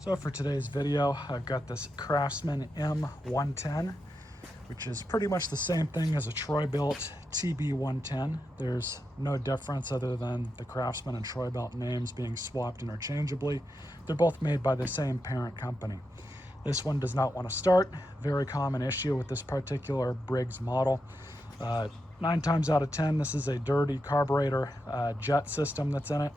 So for today's video, I've got this Craftsman M110, which is pretty much the same thing as a Troy-Bilt TB110. There's no difference other than the Craftsman and Troy-Bilt names being swapped interchangeably. They're both made by the same parent company. This one does not want to start. Very common issue with this particular Briggs model. 9 times out of 10, this is a dirty carburetor jet system that's in it.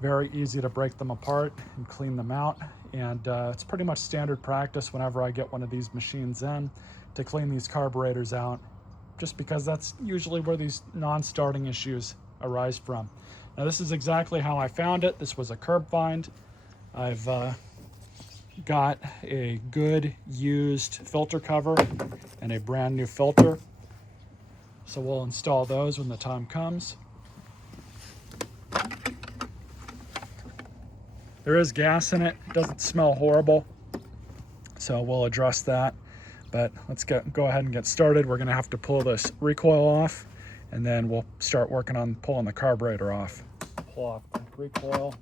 Very easy to break them apart and clean them out. And it's pretty much standard practice whenever I get one of these machines in to clean these carburetors out, just because that's usually where these non-starting issues arise from. Now this is exactly how I found it. This was a curb find. I've got a good used filter cover and a brand new filter. So we'll install those when the time comes. There is gas in it. It doesn't smell horrible, so we'll address that. But let's go ahead and get started. We're gonna have to pull this recoil off, and then we'll start working on pulling the carburetor off. Pull off the recoil.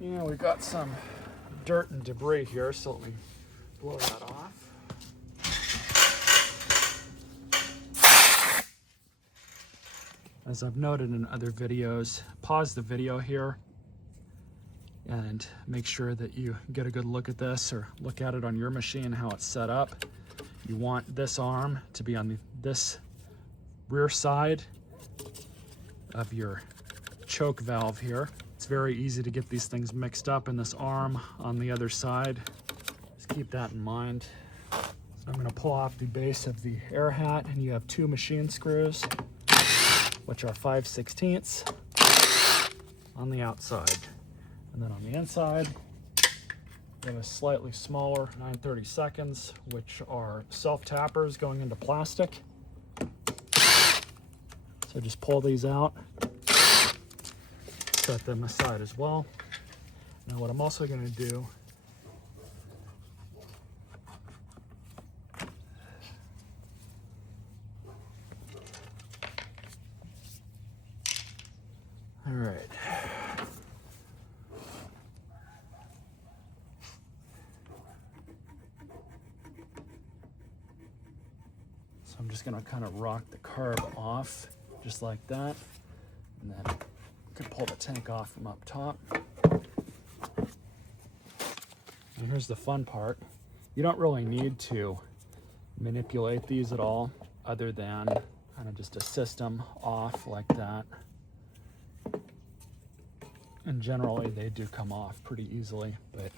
Yeah, we've got some dirt and debris here, so let me blow that off. As I've noted in other videos, pause the video here and make sure that you get a good look at this, or look at it on your machine, how it's set up. You want this arm to be on this rear side of your choke valve here. It's very easy to get these things mixed up in this arm on the other side. Just keep that in mind. So I'm going to pull off the base of the air hat, and you have 2 machine screws, which are 5/16 on the outside. And then on the inside, you have a slightly smaller 9/32, which are self-tappers going into plastic. So just pull these out. Set them aside as well. Now what I'm also going to do all right. So I'm just going to kind of rock the carb off just like that, and then could pull the tank off from up top. And here's the fun part. You don't really need to manipulate these at all, other than kind of just assist them off like that. And generally they do come off pretty easily, but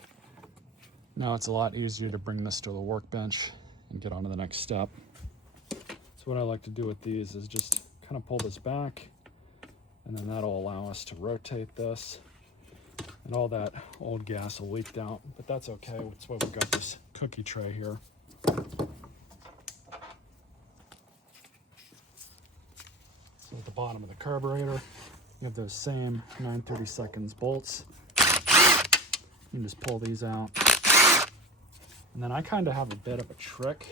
now it's a lot easier to bring this to the workbench and get on to the next step. So what I like to do with these is just kind of pull this back, and then that'll allow us to rotate this, and all that old gas will leak out, but that's okay. That's why we've got this cookie tray here. So at the bottom of the carburetor, you have those same 9/32 bolts. You can just pull these out. And then I kind of have a bit of a trick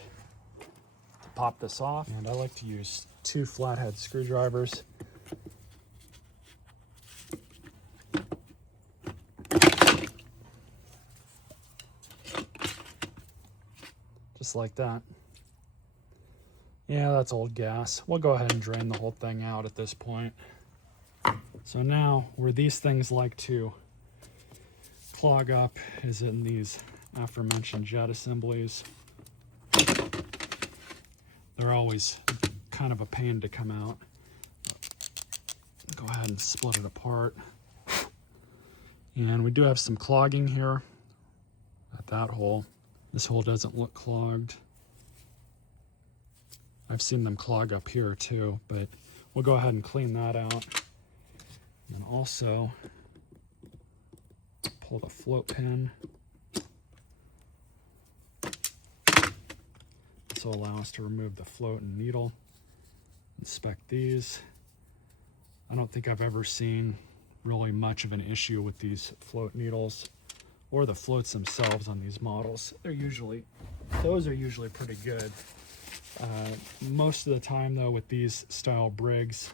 to pop this off, and I like to use 2 flathead screwdrivers. Just like that. Yeah, that's old gas. We'll go ahead and drain the whole thing out at this point. So now, where these things like to clog up is in these aforementioned jet assemblies. They're always kind of a pain to come out. Go ahead and split it apart. And we do have some clogging here at that hole. This hole doesn't look clogged. I've seen them clog up here too, but we'll go ahead and clean that out. And also pull the float pin. This will allow us to remove the float and needle. Inspect these. I don't think I've ever seen really much of an issue with these float needles or the floats themselves on these models. Those are usually pretty good. Most of the time though, with these style Briggs,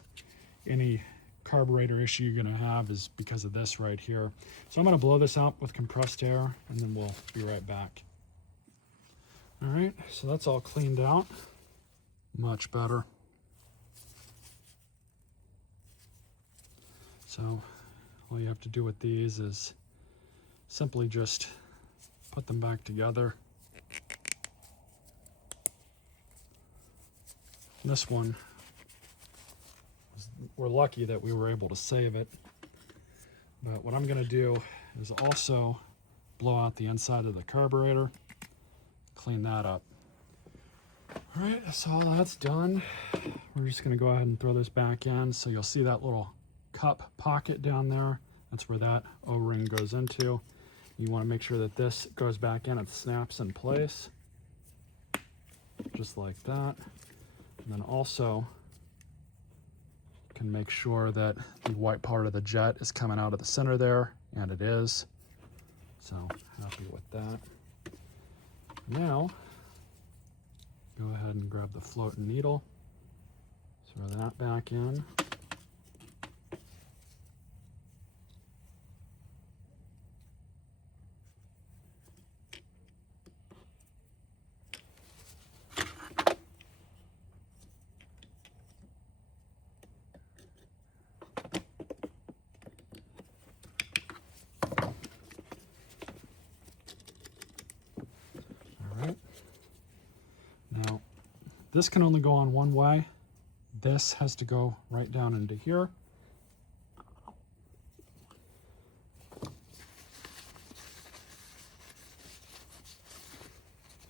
any carburetor issue you're going to have is because of this right here. So I'm going to blow this out with compressed air, and then we'll be right back. All right, so that's all cleaned out. Much better. So all you have to do with these is simply just put them back together. This one, we're lucky that we were able to save it. But what I'm going to do is also blow out the inside of the carburetor, clean that up. All right, so all that's done. We're just going to go ahead and throw this back in. So you'll see that little cup pocket down there. That's where that O-ring goes into. You want to make sure that this goes back in, it snaps in place, just like that. And then also can make sure that the white part of the jet is coming out of the center there, and it is. So happy with that. Now, go ahead and grab the float and needle, throw that back in. Now, this can only go on one way. This has to go right down into here.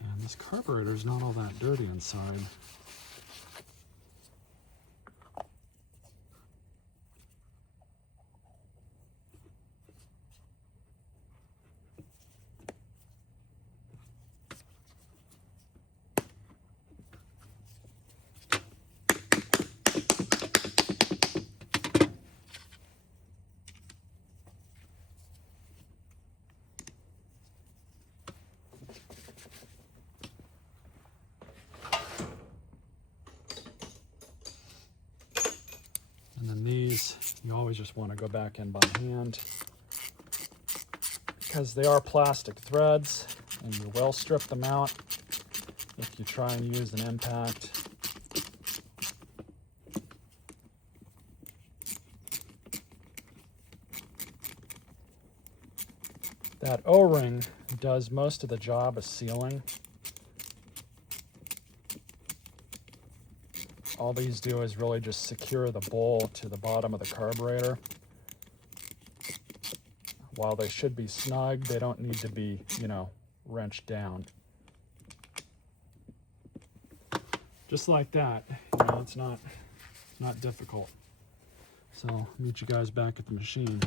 And this carburetor is not all that dirty inside. And then these, you always just want to go back in by hand because they are plastic threads and you will strip them out if you try and use an impact. That O-ring does most of the job of sealing. All these do is really just secure the bowl to the bottom of the carburetor. While they should be snug, they don't need to be, wrenched down. Just like that, it's not difficult. So I'll meet you guys back at the machine.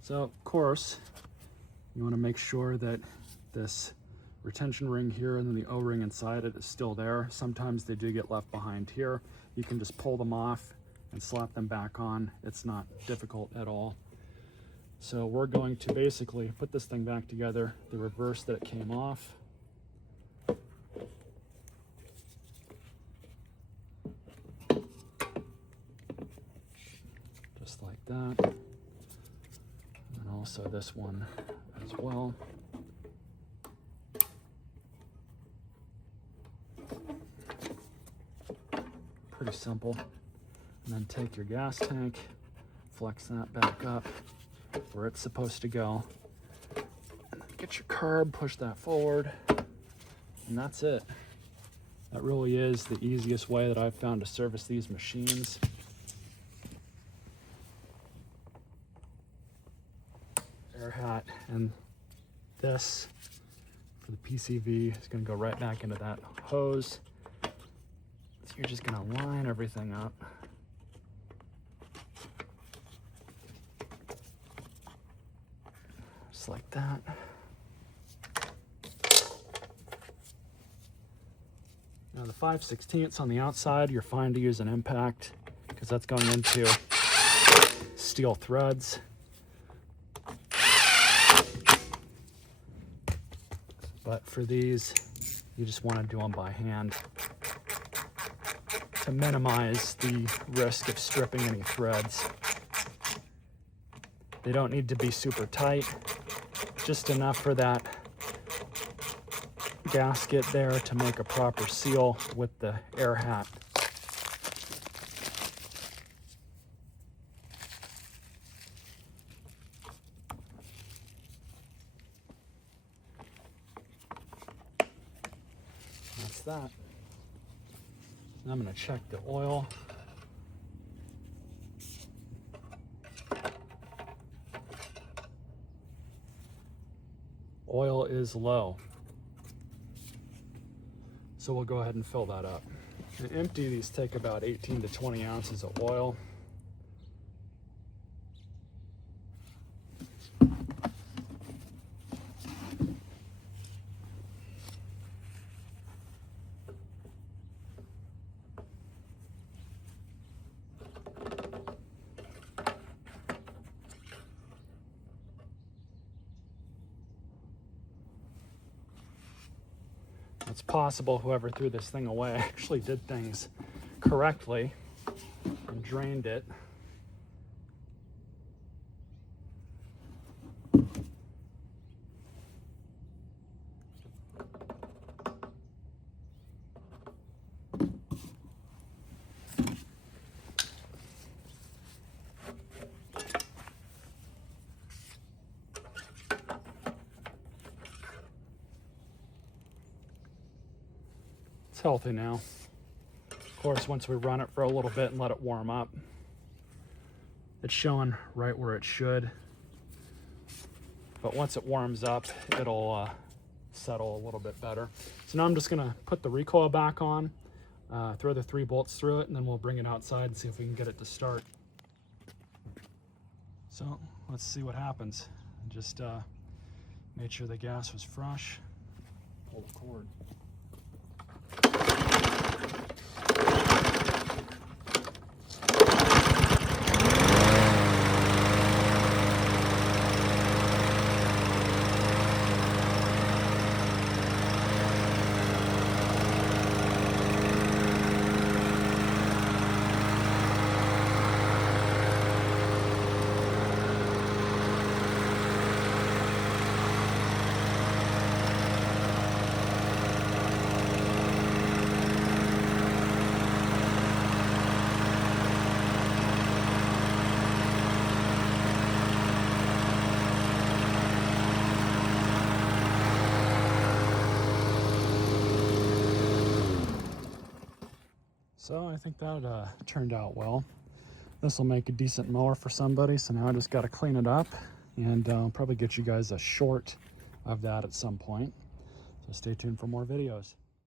So of course, you want to make sure that this retention ring here and then the O-ring inside it is still there. Sometimes they do get left behind here. You can just pull them off and slap them back on. It's not difficult at all. So we're going to basically put this thing back together the reverse that it came off. Just like that. And also this one as well. Pretty simple. And then take your gas tank, flex that back up where it's supposed to go. And then get your carb, push that forward, and that's it. That really is the easiest way that I've found to service these machines. Air hat, and this for the PCV is going to go right back into that hose. So you're just going to line everything up. Just like that. Now the 5/16 on the outside, you're fine to use an impact. because that's going into steel threads. But for these, you just want to do them by hand to minimize the risk of stripping any threads. They don't need to be super tight, just enough for that gasket there to make a proper seal with the air hat. That's that. Now I'm going to check the oil. Oil is low. So we'll go ahead and fill that up. To empty these take about 18 to 20 ounces of oil. It's possible whoever threw this thing away actually did things correctly and drained it. It's healthy now. Of course, once we run it for a little bit and let it warm up, it's showing right where it should. But once it warms up, it'll settle a little bit better. So now I'm just gonna put the recoil back on, throw the 3 bolts through it, and then we'll bring it outside and see if we can get it to start. So let's see what happens. Just made sure the gas was fresh. Pull the cord. So I think that turned out well. This will make a decent mower for somebody. So now I just got to clean it up and probably get you guys a short of that at some point. So stay tuned for more videos.